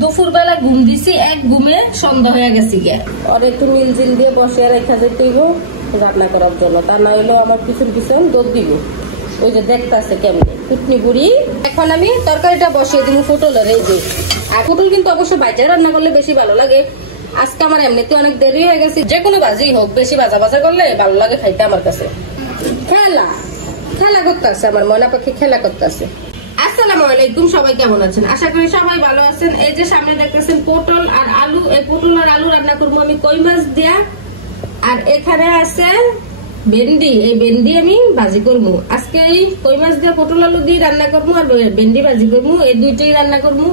দুপুর বেলা ঘুম দিছি, এক ঘুমে সন্ধ্যা হয়ে গেছে গিয়া। আর একটু মিলজিল দিয়ে বসে রেখা যেতেইব রান্না করার জন্য, তা না হইলেও আমার পিছন পিছন দৌড় দিব। ওই যে দেখতেছে কেমনি কুটনি বুড়ি। এখন আমি তরকারিটা বসিয়ে দিব পটলের। এই যে, আর পটল কিন্তু অবশ্যই বাজারে রান্না করলে বেশি ভালো লাগে। আজকে আমার এমনিতে অনেক দেরি হয়ে গেছে, যে কোনো ভাজি হোক বেশি ভাজা ভাজা করলে ভালো লাগে খাইতে। আমার কাছে খেলা খেলা করতেছে, আমার ময়না পাখি খেলা করতেছে। আসসালামু আলাইকুম, সবাই কেমন আছেন? আশা করি সবাই ভালো আছেন। এই যে সামনে দেখতেছেন পটল আর আলু। এই পটল আর আলু রান্না করবো আমি কই মাছ দিয়া। আর এখানে আছে ভেন্ডি, এই ভেন্ডি আমি ভাজি করবো আজকে। এই কই মাছ দিয়ে পটল আলু দিয়ে রান্না করবো আর ভেন্ডি ভাজি করবো, এই দুইটাই রান্না করবো।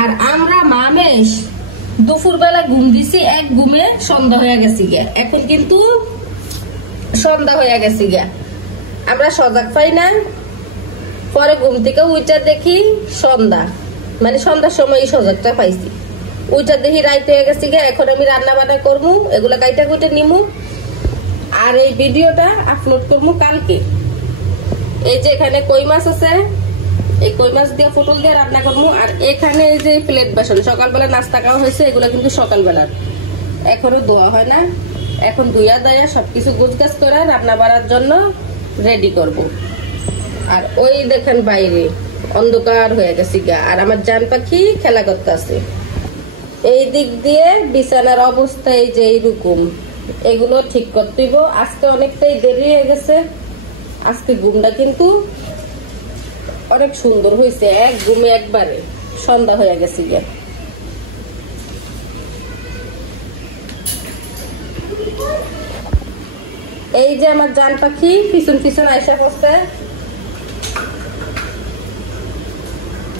আর আমরা মামেশ দুপুর বেলা ঘুম দিছি, এক ঘুমে সন্ধ্যা হয়ে গেছে গিয়া। এখন কিন্তু সন্ধ্যা হয়ে গেছে গিয়া, আমরা সজাগ পাই না। পরে ঘুম থেকে উইটা দেখি সন্ধ্যা, মানে সন্ধ্যার সময় সজাগটা পাইছি। উইটা দেখি রাইত হয়ে গেছে গিয়া। এখন আমি রান্না বান্না করবো, এগুলা কাইটা কুইটা নিমু আর এই ভিডিওটা আপলোড করবো কালকে। এই যে এখানে কই মাছ আছে, এই কই মাছ দিয়ে পটল দিয়ে রান্না করবো। আর এখানে এই যে প্লেট বাসন সকালবেলা নাস্তা খাওয়া হয়েছে, এগুলা কিন্তু সকালবেলার, এখনো ধোয়া হয় না। এখন ধুইয়া দাইয়া সবকিছু গুছগাছ করে রান্না বাড়ার জন্য রেডি করব। আর ওই দেখেন বাইরে অন্ধকার হয়ে গেছে গা, আর আমার জান পাখি খেলা করতে আছে। এই দিক দিয়ে বিছানার অবস্থা এই যে এইরকম, এগুলো ঠিক করতে হইব। আজকে অনেকটাই দেরি হয়ে গেছে, আজকে ঘুমটা কিন্তু অনেক সুন্দর হয়েছে, এক ঘুমে একবারে সন্ধ্যা হয়ে গেছে গা। এই যে আমার জান পাখি পিছন পিছন আইসা পড়ছে।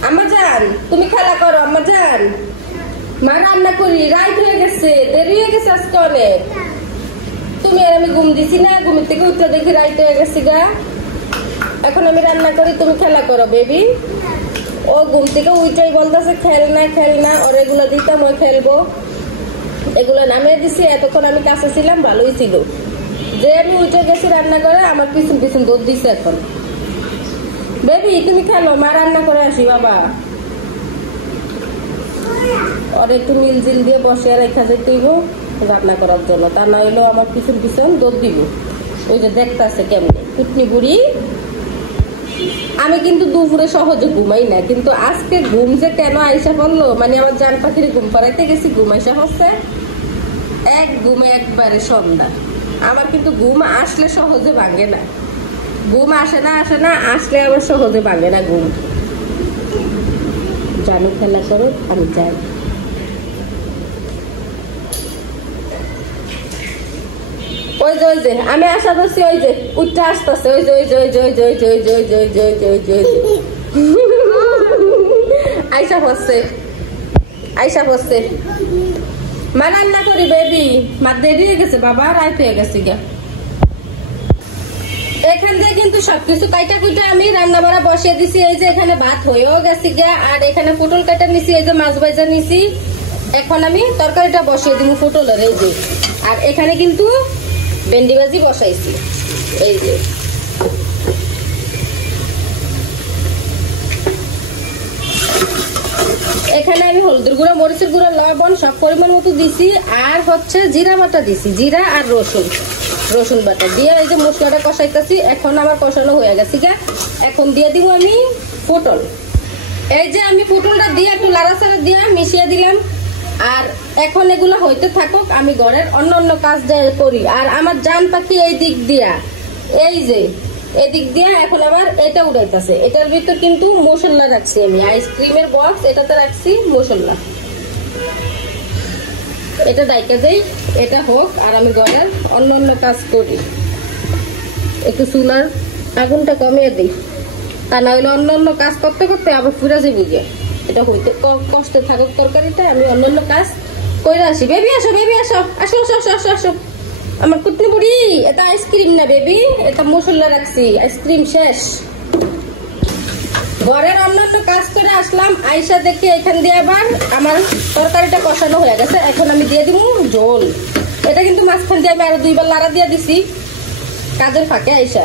আম্মা জান তুমি খেলা করো, আম্মা জান মা রান্না করি, রাইত হয়ে গেছে, দেরি হয়ে গেছে আজকে অনেক। তুমি আর আমি ঘুম দিছি না, ঘুমের থেকে উঠে দেখি রাইত হয়ে গেছে গা। এখন আমি রান্না করি, তুমি খেলা করো বেবি। ও ঘুম থেকে উইটাই বলতেছে খেল না, ওর এগুলো দিতাম ওই খেলবো। এগুলো নামিয়ে দিছি, এতক্ষণ আমি কাছে ছিলাম, ভালোই ছিল। যে আমি উঠে গেছি রান্না করে, আমার পিছন পিছন দৌড় দিছে। এখন বেবি তুমি খেলো, মা রান্না করে আসি বাবা। ওর একটু মিলজিল দিয়ে বসে রেখা যেতেইব রান্না করার জন্য, তা না হইলেও আমার পিছন পিছন দৌড় দিব। ওই যে দেখতেছে কেমনি কুটনি বুড়ি। আমি কিন্তু দুপুরে সহজে ঘুমাই না, কিন্তু আজকে ঘুম যে কেন আইসা পড়লো, মানে আমার জান পাখির ঘুম পাড়াইতে গেছি, ঘুম আইসা হচ্ছে এক ঘুমে একবারে সন্ধ্যা। আমার কিন্তু ঘুম আসলে সহজে ভাঙে না, ঘুম আসে না আসলে আমার সহজে ভাঙে না ঘুম। জানু খেলা করো, আমি যাই। ওই যে আমি আশা করছি, ওই যে উঠতে আসতেছে, ওই যে আইসা পড়ছে। মা রান্না করি বেবি, মা দেরি হয়ে গেছে বাবা, রাইত হয়ে গেছে গা। এখান থেকে কিন্তু সবকিছু কাইটা কুইটা আমি রান্না বাড়া বসিয়ে দিছি। এই যে এখানে ভাত হয়েও গেছে গা, আর এখানে পটল কাটা নিছি, এই যে মাছ ভাজা নিছি। এখন আমি তরকারিটা বসিয়ে দিব পটলের। এই যে, আর এখানে কিন্তু ভেন্ডি ভাজি বসাইছি। এই যে এখানে আমি হলুদের গুঁড়া, মরিচের গুঁড়া, লবণ সব পরিমাণ মতো দিছি। আর হচ্ছে জিরা বাটা দিছি, জিরা আর রসুন বাটা দিয়ে এই যে মশলাটা কষাইতেছি। এখন আমার কষানো হয়ে গেছে গা। এখন দিয়ে দিব আমি পটল। এই যে আমি পটলটা দিয়ে একটু লাড়াচাড়া দিয়ে মিশিয়ে দিলাম। আর এখন এগুলো হইতে থাকুক, আমি ঘরের অন্য কাজ করি। আর আমার জান পাখি এই দিক দিয়া, এই যে এদিক দিয়া এখন আবার এটা উঠাইতেছে। এটার ভিতর কিন্তু মশলা রাখছি আমি, আইসক্রিমের বক্স, এটাতে রাখছি মশলা। এটা ডাইকা দেই, এটা হোক, আর আমি ঘরের অন্য কাজ করি। একটু চুলার আগুনটা কমিয়ে দিই, তা না হইলে অন্য কাজ করতে করতে আবার ফুরা যাবি গিয়ে। এটা হইতে কষ্টে থাকুক তরকারিটা, আমি অন্য কাজ করে আসি। বেবি আসো, বেবি আসো, আসো আসো আসো আসো। আমার কুটনি বুড়ি, এটা আইসক্রিম না বেবি, এটা মশলা রাখছি, আইসক্রিম শেষ। ঘরের অন্য কাজ করে আসলাম, আইসা দেখি এখান দিয়ে আবার আমার তরকারিটা কষানো হয়ে গেছে। এখন আমি দিয়ে দিব ঝোল। এটা কিন্তু মাঝখান দিয়ে আমি আরো 2 বার লাড়া দিয়ে দিছি কাজের ফাঁকে আইসা।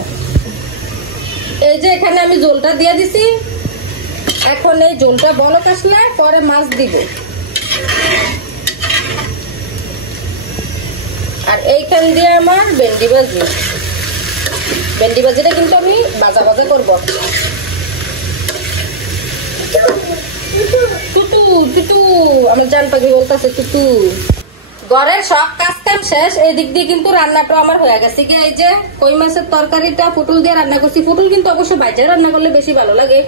এই যে এখানে আমি ঝোলটা দিয়ে দিছি। এখন এই ঝোলটা বলক আসলে পরে মাছ দিব। আর এইখান দিয়ে আমার ভেন্ডি ভাজি, ভেন্ডি ভাজিটা কিন্তু আমি ভাজা ভাজা করবো। টুটু টুটু আমার জান পাখি বলতেছে টুটু। ঘরের সব কাজ কাম শেষ, এই দিক দিয়ে কিন্তু রান্নাটা আমার হয়ে গেছে। এই যে কই মাছের তরকারিটা পুটুল দিয়ে রান্না করছি। পুটুল কিন্তু অবশ্য বাইরে রান্না করলে বেশি ভালো লাগে।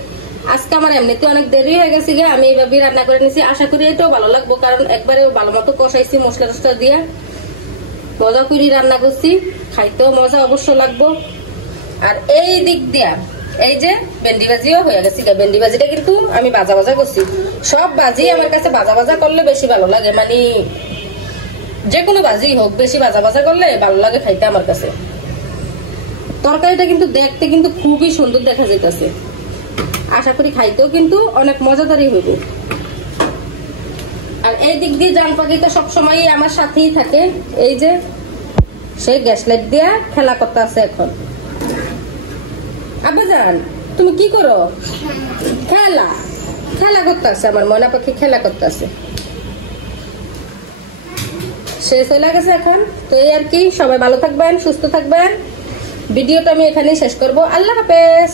আজকে আমার এমনিতে অনেক দেরি হয়ে গেছে গে, আমি এইভাবে রান্না করে নিছি। আশা করি এটাও ভালো লাগবো, কারণ একবারে ভালো মতো কষাইছি মশলা টসলা দিয়ে, মজা করে রান্না করছি। খাইতেও মজা অবশ্য লাগবো। আর এই দিক দিয়া এই যে ভেন্ডি ভাজিও হয়ে গেছে। ভেন্ডি ভাজিটা কিন্তু আমি ভাজা ভাজা করছি। সব ভাজি আমার কাছে ভাজা ভাজা করলে বেশি ভালো লাগে, মানে যে কোনো ভাজি হোক বেশি ভাজা ভাজা করলে ভালো লাগে খাইতে আমার কাছে। তরকারিটা কিন্তু দেখতে কিন্তু খুবই সুন্দর দেখা যাইতেছে। আশা করি খাইতেও কিন্তু অনেক মজাদারই হইব। আর এই দিক দিয়ে জান পাখিটা সবসময় আমার সাথেই থাকে। এই যে সেই গ্যাস লাইট দিয়া খেলা করতে আছে এখন। আব্বাজান তুমি কি করো? খেলা খেলা করতে আছে আমার ময়না পাখি, খেলা করতে আছে। সে চলে গেছে এখন। তো এই আর কি, সবাই ভালো থাকবেন, সুস্থ থাকবেন। ভিডিওটা আমি এখানেই শেষ করবো। আল্লাহ হাফেজ।